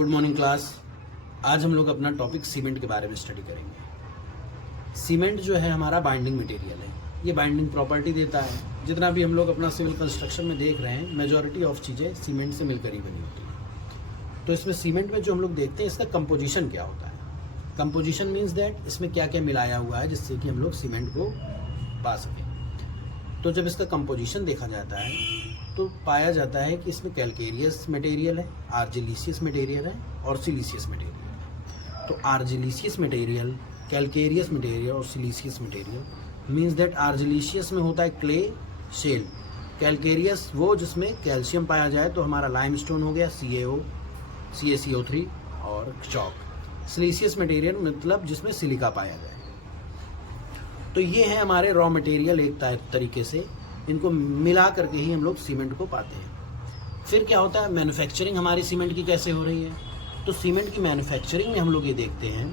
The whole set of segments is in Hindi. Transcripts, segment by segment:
Good morning class. आज हम लोग अपना टॉपिक सीमेंट के बारे में स्टडी करेंगे। सीमेंट जो है हमारा बाइंडिंग मटेरियल है, ये बाइंडिंग प्रॉपर्टी देता है। जितना भी हम लोग अपना सिविल कंस्ट्रक्शन में देख रहे हैं, मेजॉरिटी ऑफ चीज़ें सीमेंट से मिलकर ही बनी होती है। तो इसमें सीमेंट में जो हम लोग देखते हैं, इसका कंपोजिशन क्या होता है। कंपोजिशन मीन्स दैट इसमें क्या क्या मिलाया हुआ है जिससे कि हम लोग सीमेंट को पा सकें। तो जब इसका कंपोजिशन देखा जाता है तो पाया जाता है कि इसमें कैलकेरियस मटेरियल है, आर्जिलिशियस मटेरियल है और सिलिशियस मटेरियल है। तो आर्जिलिशियस मटेरियल, कैलकेरियस मटेरियल और सिलिशियस मटेरियल मीन्स दैट आर्जिलिशियस में होता है क्ले, शेल। कैलकेरियस वो जिसमें कैल्शियम पाया जाए, तो हमारा लाइमस्टोन हो गया, CaCO3 और चॉक। सिलिशियस मटेरियल मतलब जिसमें सिलिका पाया जाए। तो ये है हमारे रॉ मटेरियल, एक तरीके से इनको मिला करके ही हम लोग सीमेंट को पाते हैं। फिर क्या होता है, मैन्युफैक्चरिंग हमारी सीमेंट की कैसे हो रही है। तो सीमेंट की मैन्युफैक्चरिंग में हम लोग ये देखते हैं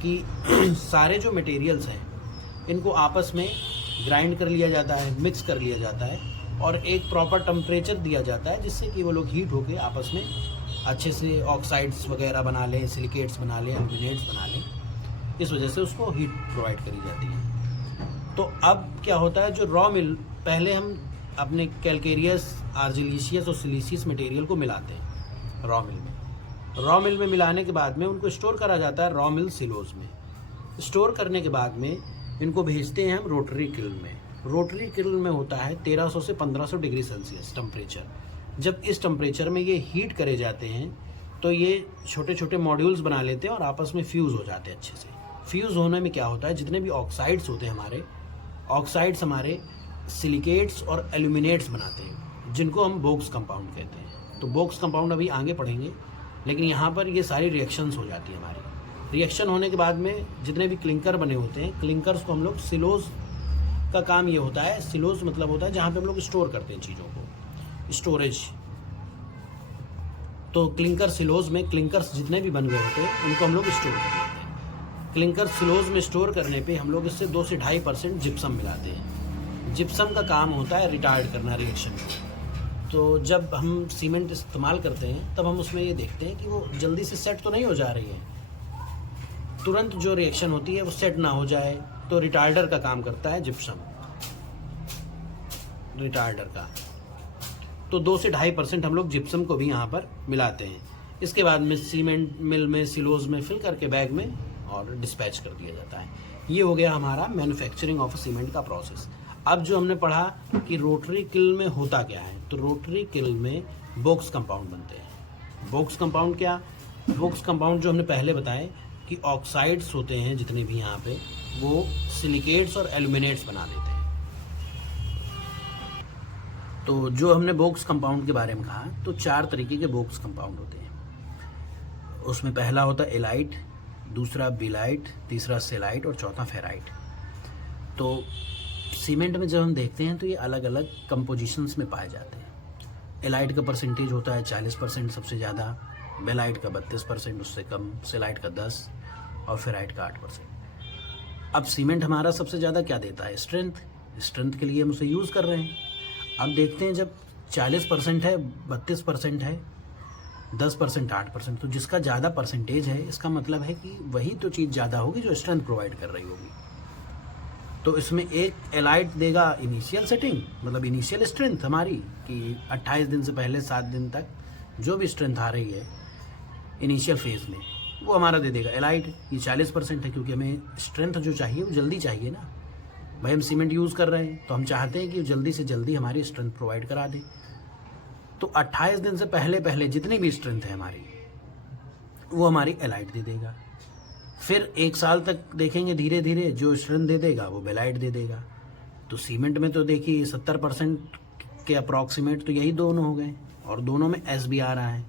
कि सारे जो मटेरियल्स हैं इनको आपस में ग्राइंड कर लिया जाता है, मिक्स कर लिया जाता है और एक प्रॉपर टेम्परेचर दिया जाता है जिससे कि वो लोग हीट होके आपस में अच्छे से ऑक्साइड्स वगैरह बना लें, सिलिकेट्स बना लें, एल्यूमिनेट्स बना लें। इस वजह से उसको हीट प्रोवाइड करी जाती है। तो अब क्या होता है, जो रॉ मिल, पहले हम अपने कैलकेरियस, आर्जिलिशियस और सिलिशियस मटेरियल को मिलाते हैं रॉ मिल में। रॉ मिल में मिलाने के बाद में उनको स्टोर करा जाता है रॉ मिल सिलोज में। स्टोर करने के बाद में इनको भेजते हैं हम रोटरी किल्न में। रोटरी किल्न में होता है 1300 से 1500 डिग्री सेल्सियस टेम्परेचर। जब इस टेम्परेचर में ये हीट करे जाते हैं तो ये छोटे छोटे मॉड्यूल्स बना लेते हैं और आपस में फ्यूज़ हो जाते हैं अच्छे से। फ्यूज़ होने में क्या होता है, जितने भी ऑक्साइड्स होते हैं हमारे, ऑक्साइड्स हमारे सिलिकेट्स और एल्यूमिनेट्स बनाते हैं, जिनको हम बोक्स कंपाउंड कहते हैं। तो बोक्स कंपाउंड अभी आगे पढ़ेंगे, लेकिन यहाँ पर ये सारी रिएक्शंस हो जाती है हमारी। रिएक्शन होने के बाद में जितने भी क्लिंकर बने होते हैं, क्लिंकर्स को हम लोग सिलोज का काम ये होता है। सिलोज मतलब होता है जहाँ पे हम लोग स्टोर करते हैं चीज़ों को, स्टोरेज। तो क्लिंकर सिलोज में क्लिंकर्स जितने भी बन गए होते हैं उनको हम लोग स्टोर कर लेते हैं। क्लिंकर सिलोज में स्टोर करने पे हम लोग इससे 2 से 2.5% जिप्सम मिलाते हैं। जिप्सम का काम होता है रिटार्ड करना रिएक्शन को। तो जब हम सीमेंट इस्तेमाल करते हैं तब हम उसमें ये देखते हैं कि वो जल्दी से सेट तो नहीं हो जा रही है, तुरंत जो रिएक्शन होती है वो सेट ना हो जाए, तो रिटार्डर का काम करता है जिप्सम, रिटार्डर का। तो 2 से 2.5% हम लोग जिप्सम को भी यहाँ पर मिलाते हैं। इसके बाद में सीमेंट मिल में, सिलोज में फिल करके बैग में और डिस्पैच कर दिया जाता है। ये हो गया हमारा मैन्युफैक्चरिंग ऑफ सीमेंट का प्रोसेस। अब जो हमने पढ़ा कि रोटरी किल्न में होता क्या है, तो रोटरी किल्न में बोक्स कंपाउंड बनते हैं। बोक्स कंपाउंड क्या, बोक्स कंपाउंड जो हमने पहले बताए कि ऑक्साइड्स होते हैं जितने भी यहाँ पे, वो सिलिकेट्स और एल्यूमिनेट्स बना देते हैं। तो जो हमने बोक्स कंपाउंड के बारे में कहा, तो 4 तरीके के बोक्स कंपाउंड होते हैं। उसमें पहला होता है एलाइट, दूसरा बिलाइट, तीसरा सेलाइट और चौथा फेराइट। तो सीमेंट में जब हम देखते हैं तो ये अलग अलग कंपोजिशंस में पाए जाते हैं। एलाइट का परसेंटेज होता है 40% सबसे ज़्यादा, बेलाइट का 32%, उससे कम, सेलाइट का 10 और फेराइट का 8%। अब सीमेंट हमारा सबसे ज़्यादा क्या देता है, स्ट्रेंथ के लिए हम उसे यूज़ कर रहे हैं। अब देखते हैं जब 40% है, 32% है, 10%, 8%, तो जिसका ज़्यादा परसेंटेज है इसका मतलब है कि वही तो चीज़ ज़्यादा होगी जो स्ट्रेंथ प्रोवाइड कर रही होगी। तो इसमें एक एलाइट देगा इनिशियल सेटिंग, मतलब इनिशियल स्ट्रेंथ हमारी कि 28 दिन से पहले 7 दिन तक जो भी स्ट्रेंथ आ रही है इनिशियल फेज में, वो हमारा दे देगा एलाइट। ये 40% है, क्योंकि हमें स्ट्रेंथ जो चाहिए वो जल्दी चाहिए ना भाई। हम सीमेंट यूज़ कर रहे हैं तो हम चाहते हैं कि जल्दी से जल्दी हमारी स्ट्रेंथ प्रोवाइड करा दे। तो 28 दिन से पहले पहले जितनी भी स्ट्रेंथ है हमारी, वो हमारी एलाइट दे देगा। फिर 1 साल तक देखेंगे, धीरे धीरे जो स्ट्रेंथ दे देगा वो बेलाइट दे देगा। तो सीमेंट में तो देखिए 70% के अप्रॉक्सीमेट तो यही दोनों हो गए, और दोनों में एस भी आ रहा है।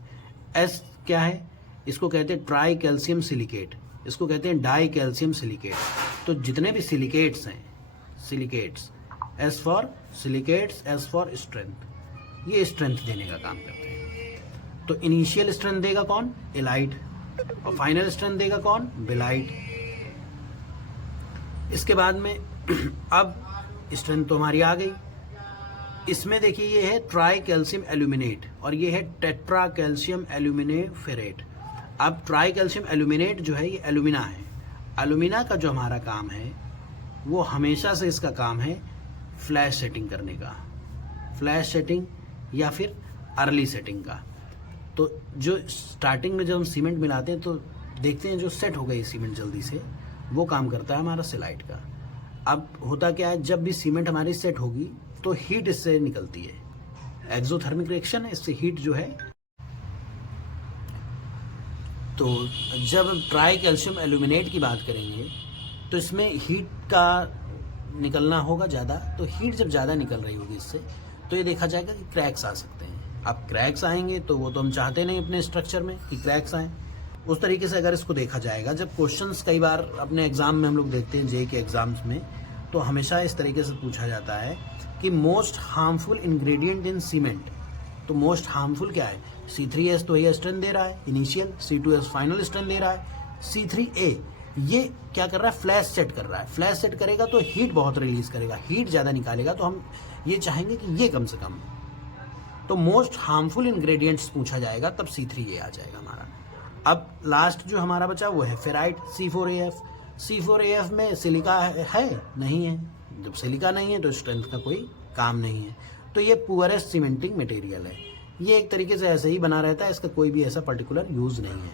एस क्या है, इसको कहते हैं ट्राई कैल्शियम सिलिकेट, इसको कहते हैं डाई कैल्शियम सिलिकेट। तो जितने भी सिलिकेट्स हैं, silicates, S for silicates, S for strength, ये स्ट्रेंथ देने का काम करते हैं। तो इनिशियल स्ट्रेंथ देगा कौन, एलाइट, और फाइनल स्ट्रेंथ देगा कौन, बेलाइट। इसके बाद में अब स्ट्रेंथ तो हमारी आ गई। इसमें देखिए ये है ट्राई कैल्शियम एल्यूमिनेट और ये है टेट्रा कैल्शियम एल्यूमिने फेरेट। अब ट्राई कैल्शियम एल्यूमिनेट जो है ये एल्यूमिना है। एल्यूमिना का जो हमारा काम है वो हमेशा से इसका काम है फ्लैश सेटिंग करने का, फ्लैश सेटिंग या फिर अर्ली सेटिंग का। तो जो स्टार्टिंग में जब हम सीमेंट मिलाते हैं तो देखते हैं जो सेट हो गई सीमेंट जल्दी से, वो काम करता है हमारा सेलाइट का। अब होता क्या है, जब भी सीमेंट हमारी सेट होगी तो हीट इससे निकलती है, एक्सोथर्मिक रिएक्शन है, इससे हीट जो है। तो जब ट्राई कैल्शियम एल्यूमिनेट की बात करेंगे तो इसमें हीट का निकलना होगा ज़्यादा। तो हीट जब ज़्यादा निकल रही होगी इससे तो ये देखा जाएगा कि क्रैक्स आ सकते हैं। अब क्रैक्स आएंगे तो वो तो हम चाहते नहीं अपने स्ट्रक्चर में कि क्रैक्स आएँ। उस तरीके से अगर इसको देखा जाएगा, जब क्वेश्चंस कई बार अपने एग्जाम में हम लोग देखते हैं जेईई के एग्जाम्स में, तो हमेशा इस तरीके से पूछा जाता है कि मोस्ट हार्मफुल इंग्रेडिएंट इन सीमेंट। तो मोस्ट हार्मफुल क्या है? C3S तो ये स्ट्रेंथ दे रहा है इनिशियल, C2S फाइनल स्ट्रेंथ दे रहा है, C3A ये क्या कर रहा है? फ्लैश सेट कर रहा है। फ्लैश सेट करेगा तो हीट बहुत रिलीज करेगा, हीट ज़्यादा निकालेगा, तो हम ये चाहेंगे कि ये कम से कम। तो मोस्ट हार्मफुल इंग्रेडिएंट्स पूछा जाएगा तब C3A आ जाएगा हमारा। अब लास्ट जो हमारा बचा वो है फेराइट C4AF। C4AF में सिलिका है नहीं है, जब सिलिका नहीं है तो स्ट्रेंथ का कोई काम नहीं है। तो ये पुअरेस्ट सीमेंटिंग मटेरियल है, ये एक तरीके से ऐसे ही बना रहता है, इसका कोई भी ऐसा पर्टिकुलर यूज़ नहीं है।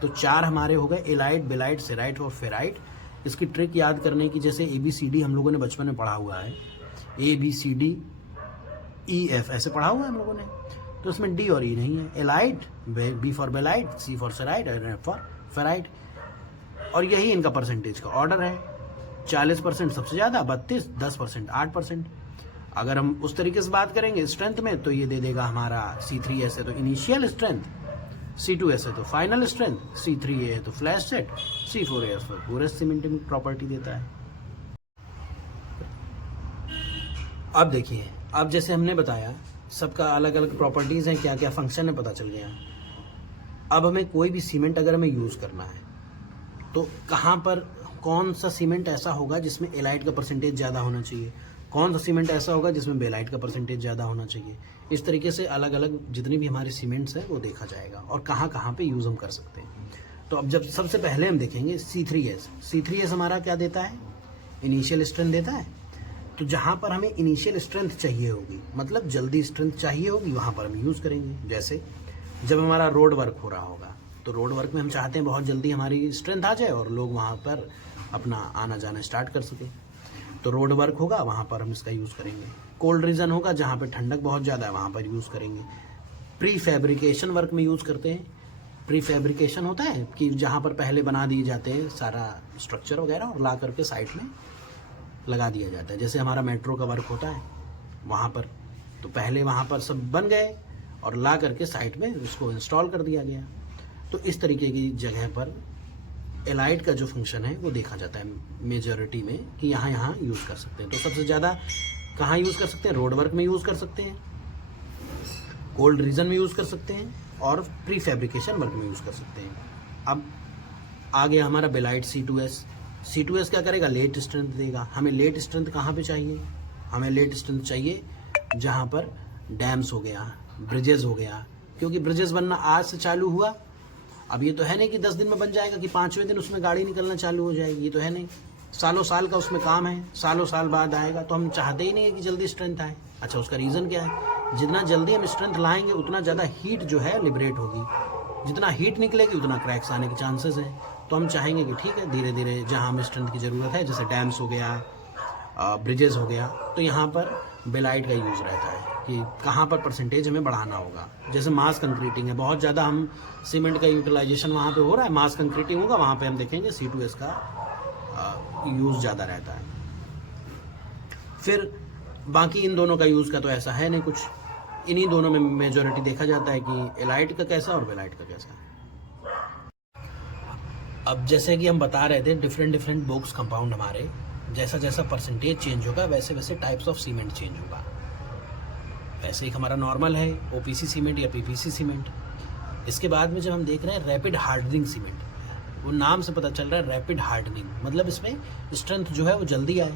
तो 4 हमारे हो गए, एलाइट, बेलाइट, सेराइट और फेराइट। इसकी ट्रिक याद करने की, जैसे ABCD हम लोगों ने बचपन में पढ़ा हुआ है, ABCDEF ऐसे पढ़ा हुआ है हम लोगों ने, तो उसमें D और E नहीं है। Alite, B for belite, C for celite और F फॉर फेराइट। और यही इनका परसेंटेज का ऑर्डर है, 40% सबसे ज़्यादा, 32, 10%, 8%। अगर हम उस तरीके से बात करेंगे स्ट्रेंथ में तो ये दे देगा हमारा C3S है तो इनिशियल स्ट्रेंथ, C2S है तो फाइनल स्ट्रेंथ, C3A है तो फ्लैश सेट, C4AS पर पूरे सीमेंटिंग प्रॉपर्टी देता है। अब देखिए, अब जैसे हमने बताया सबका अलग अलग प्रॉपर्टीज़ हैं, क्या क्या फंक्शन है पता चल गया। अब हमें कोई भी सीमेंट अगर हमें यूज़ करना है तो कहाँ पर कौन सा सीमेंट ऐसा होगा जिसमें एलाइट का परसेंटेज ज़्यादा होना चाहिए, कौन सा सीमेंट ऐसा होगा जिसमें बेलाइट का परसेंटेज ज़्यादा होना चाहिए। इस तरीके से अलग अलग जितनी भी हमारे सीमेंट्स हैं वो देखा जाएगा और कहाँ कहाँ पे यूज़ हम कर सकते हैं। तो अब जब सबसे पहले हम देखेंगे C3S हमारा क्या देता है? इनिशियल स्ट्रेंथ देता है। तो जहाँ पर हमें इनिशियल स्ट्रेंथ चाहिए होगी, मतलब जल्दी स्ट्रेंथ चाहिए होगी, वहाँ पर हम यूज़ करेंगे। जैसे जब हमारा रोड वर्क हो रहा होगा तो रोड वर्क में हम चाहते हैं बहुत जल्दी हमारी स्ट्रेंथ आ जाए और लोग वहाँ पर अपना आना जाना स्टार्ट कर सके। तो रोड वर्क होगा वहाँ पर हम इसका यूज़ करेंगे। कोल्ड रीजन होगा जहाँ पे ठंडक बहुत ज़्यादा है वहाँ पर यूज़ करेंगे। प्री फैब्रिकेशन वर्क में यूज़ करते हैं। प्री फैब्रिकेशन होता है कि जहाँ पर पहले बना दिए जाते हैं सारा स्ट्रक्चर वगैरह और ला करके साइड में लगा दिया जाता है। जैसे हमारा मेट्रो का वर्क होता है वहाँ पर, तो पहले वहाँ पर सब बन गए और ला करके साइड में उसको इंस्टॉल कर दिया गया। तो इस तरीके की जगह पर एलाइट का जो फंक्शन है वो देखा जाता है मेजॉरिटी में कि यहाँ यूज़ कर सकते हैं। तो सबसे ज़्यादा कहाँ यूज़ कर सकते हैं? रोड वर्क में यूज़ कर सकते हैं, कोल्ड रीजन में यूज़ कर सकते हैं और प्री फैब्रिकेशन वर्क में यूज़ कर सकते हैं। अब आ गया हमारा बेलाइट C2S क्या करेगा? लेट स्ट्रेंथ देगा। हमें लेट स्ट्रेंथ कहाँ पे चाहिए? हमें लेट स्ट्रेंथ चाहिए जहाँ पर डैम्स हो गया, ब्रिजेस हो गया, क्योंकि ब्रिजेस बनना आज से चालू हुआ। अब ये तो है नहीं कि 10 दिन में बन जाएगा, कि 5वें दिन उसमें गाड़ी निकलना चालू हो जाएगी, ये तो है नहीं। सालों साल का उसमें काम है, सालों साल बाद आएगा। तो हम चाहते ही नहीं है कि जल्दी स्ट्रेंथ आए। अच्छा, उसका रीज़न क्या है? जितना जल्दी हम स्ट्रेंथ लाएंगे उतना ज़्यादा हीट जो है लिबरेट होगी, जितना हीट निकलेगी उतना क्रैक्स आने के चांसेस हैं। तो हम चाहेंगे कि ठीक है, धीरे धीरे जहाँ हमें स्ट्रेंथ की ज़रूरत है, जैसे डैम्स हो गया, ब्रिजेस हो गया, तो यहाँ पर बेलाइट का यूज़ रहता है कि कहाँ पर परसेंटेज हमें बढ़ाना होगा। जैसे मास कंक्रीटिंग है, बहुत ज़्यादा हम सीमेंट का यूटिलाइजेशन वहाँ पे हो रहा है, मास कंक्रीटिंग होगा, वहाँ पे हम देखेंगे C2S का यूज़ ज़्यादा रहता है। फिर बाकी इन दोनों का यूज़ का तो ऐसा है नहीं कुछ, इन्हीं दोनों में मेजॉरिटी देखा जाता है कि एलाइट का कैसा और बेलाइट का कैसा। अब जैसे कि हम बता रहे थे डिफरेंट बॉक्स कंपाउंड हमारे, जैसा जैसा परसेंटेज चेंज होगा वैसे वैसे टाइप्स ऑफ सीमेंट चेंज होगा। वैसे एक हमारा नॉर्मल है OPC सीमेंट या PPC सीमेंट। इसके बाद में जब हम देख रहे हैं रैपिड हार्डनिंग सीमेंट, वो नाम से पता चल रहा है रैपिड हार्डनिंग, मतलब इसमें स्ट्रेंथ जो है वो जल्दी आए।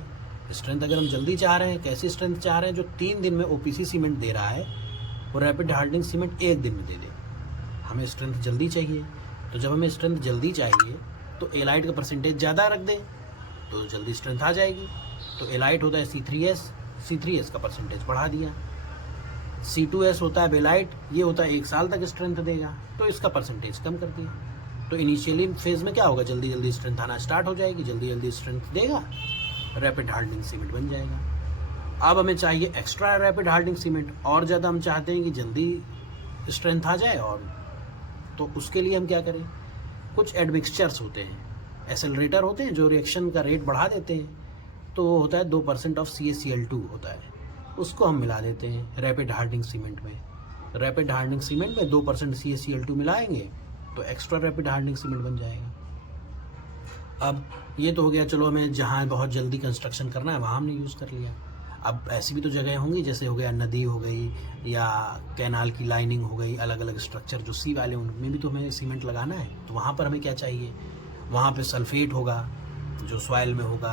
स्ट्रेंथ अगर हम जल्दी चाह रहे हैं, कैसी स्ट्रेंथ चाह रहे हैं? जो 3 दिन में OPC सीमेंट दे रहा है वो रैपिड हार्डनिंग सीमेंट 1 दिन में दे दे। हमें स्ट्रेंथ जल्दी चाहिए तो जब हमें स्ट्रेंथ जल्दी चाहिए तो एलाइट का परसेंटेज ज़्यादा रख दें तो जल्दी स्ट्रेंथ आ जाएगी। तो एलाइट होता है C3S का परसेंटेज बढ़ा दिया। C2S होता है बेलाइट, ये होता है 1 साल तक स्ट्रेंथ देगा, तो इसका परसेंटेज कम कर दिया। तो इनिशियली फेज में क्या होगा, जल्दी जल्दी स्ट्रेंथ आना स्टार्ट हो जाएगी, जल्दी जल्दी स्ट्रेंथ देगा, रैपिड हार्डनिंग सीमेंट बन जाएगा। अब हमें चाहिए एक्स्ट्रा रैपिड हार्डनिंग सीमेंट, और ज़्यादा हम चाहते हैं कि जल्दी स्ट्रेंथ आ जाए, और तो उसके लिए हम क्या करें, कुछ एडमिक्सचर्स होते हैं, एसेलरेटर होते हैं जो रिएक्शन का रेट बढ़ा देते हैं। तो वो होता है 2% ऑफ CaCl2 होता है, उसको हम मिला देते हैं रैपिड हार्डनिंग सीमेंट में। रैपिड हार्डनिंग सीमेंट में 2% CaCl2 मिलाएंगे तो एक्स्ट्रा रैपिड हार्डनिंग सीमेंट बन जाएगा। अब ये तो हो गया, चलो हमें जहाँ बहुत जल्दी कंस्ट्रक्शन करना है वहाँ हमने यूज़ कर लिया। अब ऐसी भी तो जगह होंगी, जैसे हो गया नदी हो गई या कैनाल की लाइनिंग हो गई, अलग अलग स्ट्रक्चर जो सी वाले, उनमें भी तो हमें सीमेंट लगाना है। तो वहाँ पर हमें क्या चाहिए, वहाँ पे सल्फेट होगा जो सॉइल में होगा,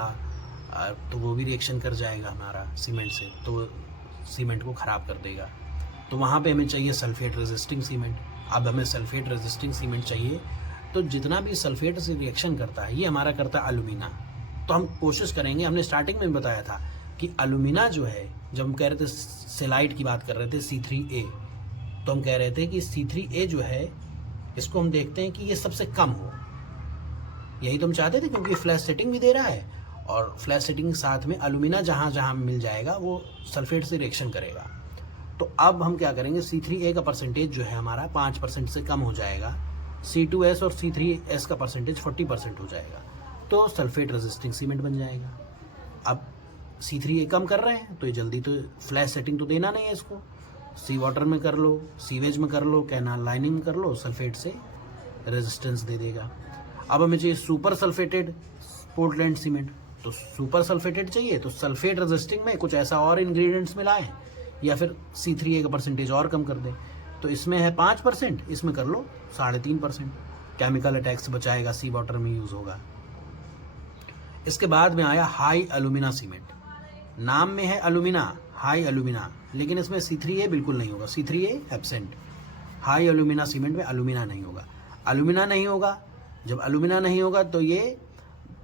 तो वो भी रिएक्शन कर जाएगा हमारा सीमेंट से, तो सीमेंट को ख़राब कर देगा। तो वहाँ पे हमें चाहिए सल्फेट रेजिस्टिंग सीमेंट। अब हमें सल्फेट रेजिस्टिंग सीमेंट चाहिए, तो जितना भी सल्फेट से रिएक्शन करता है ये हमारा करता है अलुमिना। तो हम कोशिश करेंगे, हमने स्टार्टिंग में बताया था कि अलुमिना जो है, जब हम कह रहे थे सेलाइट की बात कर रहे थे C3A, तो हम कह रहे थे कि C3A जो है इसको हम देखते हैं कि ये सबसे कम हो, यही तो हम चाहते थे, क्योंकि फ्लैश सेटिंग भी दे रहा है और फ्लैश सेटिंग के साथ में अलुमिना जहाँ जहाँ मिल जाएगा वो सल्फेट से रिएक्शन करेगा। तो अब हम क्या करेंगे, C3A का परसेंटेज जो है हमारा 5% से कम हो जाएगा, C2S और C3S का परसेंटेज 40% हो जाएगा, तो सल्फेट रेजिस्टिंग सीमेंट बन जाएगा। अब C3A कम कर रहे हैं तो ये जल्दी तो फ्लैश सेटिंग तो देना नहीं है इसको, सी वाटर में कर लो, सीवेज में कर लो, कैनाल लाइनिंग में कर लो, सल्फेट से रेजिस्टेंस दे देगा। अब हमें चाहिए सुपर सल्फेटेड पोर्टलैंड सीमेंट। तो सुपर सल्फेटेड चाहिए तो सल्फेट रेजिस्टिंग में कुछ ऐसा और इंग्रेडिएंट्स मिलाएं, या फिर C3A का परसेंटेज और कम कर दें। तो इसमें है 5%, इसमें कर लो 3.5%, केमिकल अटैक से बचाएगा, सी वाटर में यूज होगा। इसके बाद में आया हाई अलुमिना सीमेंट। नाम में है अलुमिना, हाई अलुमिना, लेकिन इसमें C3A बिल्कुल नहीं होगा, C3A एब्सेंट। हाई अलुमिना सीमेंट में अलुमिना नहीं होगा। अलुमिना नहीं होगा, जब अलुमिना नहीं होगा तो ये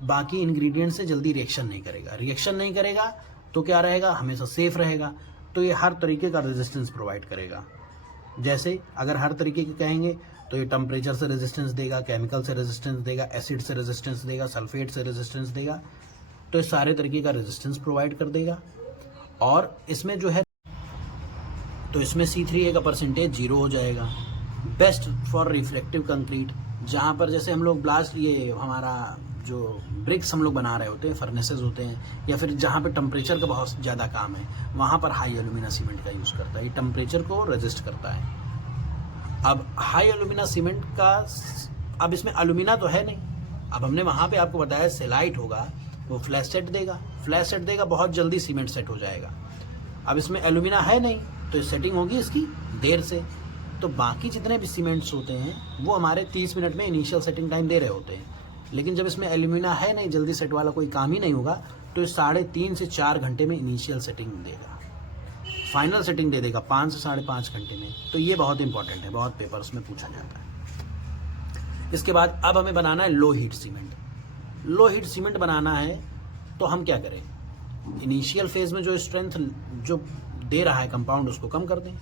बाकी इंग्रेडिएंट से जल्दी रिएक्शन नहीं करेगा। रिएक्शन नहीं करेगा तो क्या रहेगा, हमेशा सेफ रहेगा। तो ये हर तरीके का रेजिस्टेंस प्रोवाइड करेगा। जैसे अगर हर तरीके के कहेंगे तो ये टेम्परेचर से रेजिस्टेंस देगा, केमिकल से रेजिस्टेंस देगा, एसिड से रेजिस्टेंस देगा, सल्फेट से रेजिस्टेंस देगा। तो इस सारे तरीके का रेजिस्टेंस प्रोवाइड कर देगा। और इसमें जो है, तो इसमें C3A का परसेंटेज 0 हो जाएगा। बेस्ट फॉर रिफ्लेक्टिव कंक्रीट, जहाँ पर जैसे हम लोग ब्लास्ट, ये हमारा जो ब्रिक्स हम लोग बना रहे होते हैं, फर्नेसेस होते हैं, या फिर जहाँ पे टेम्परेचर का बहुत ज़्यादा काम है, वहाँ पर हाई अलुमिना सीमेंट का यूज़ करता है। ये टेम्परेचर को रेजिस्ट करता है। अब हाई अलुमिना सीमेंट का, अब इसमें अलुमिना तो है नहीं। अब हमने वहाँ पे आपको बताया सेलाइट होगा, वो फ्लैश सेट देगा, फ्लैश सेट देगा, बहुत जल्दी सीमेंट सेट हो जाएगा। अब इसमें अलुमिना है नहीं तो सेटिंग होगी इसकी देर से। तो बाकी जितने भी सीमेंट्स होते हैं वो हमारे 30 मिनट में इनिशियल सेटिंग टाइम दे रहे होते हैं, लेकिन जब इसमें एल्यूमिना है नहीं, जल्दी सेट वाला कोई काम ही नहीं होगा, तो 3.5 से 4 घंटे में इनिशियल सेटिंग देगा, फाइनल सेटिंग दे देगा 5 से 5.5 घंटे में। तो ये बहुत इंपॉर्टेंट है, बहुत पेपर्स में पूछा जाता है। इसके बाद अब हमें बनाना है low heat cement. Low heat cement बनाना है तो हम क्या करें, इनिशियल फेज में जो स्ट्रेंथ जो दे रहा है कंपाउंड उसको कम कर दें।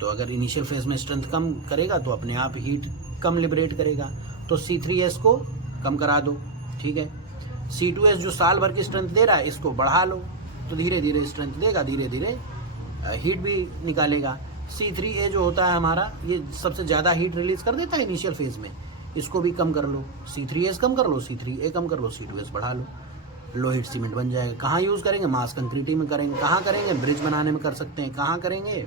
तो अगर इनिशियल फेज में स्ट्रेंथ कम करेगा तो अपने आप हीट कम लिबरेट करेगा। तो C3S को कम करा दो, ठीक है। C2S जो साल भर की स्ट्रेंथ दे रहा है इसको बढ़ा लो, तो धीरे धीरे स्ट्रेंथ देगा, धीरे धीरे हीट भी निकालेगा। C3A जो होता है हमारा, ये सबसे ज़्यादा हीट रिलीज कर देता है इनिशियल फेज में, इसको भी कम कर लो। C3S कम कर लो, C3A कम कर लो, C2S बढ़ा लो, लो हीट सीमेंट बन जाएगा। कहाँ यूज़ करेंगे, मास कंक्रीटिंग में करेंगे। कहाँ करेंगे, ब्रिज बनाने में कर सकते हैं। कहाँ करेंगे,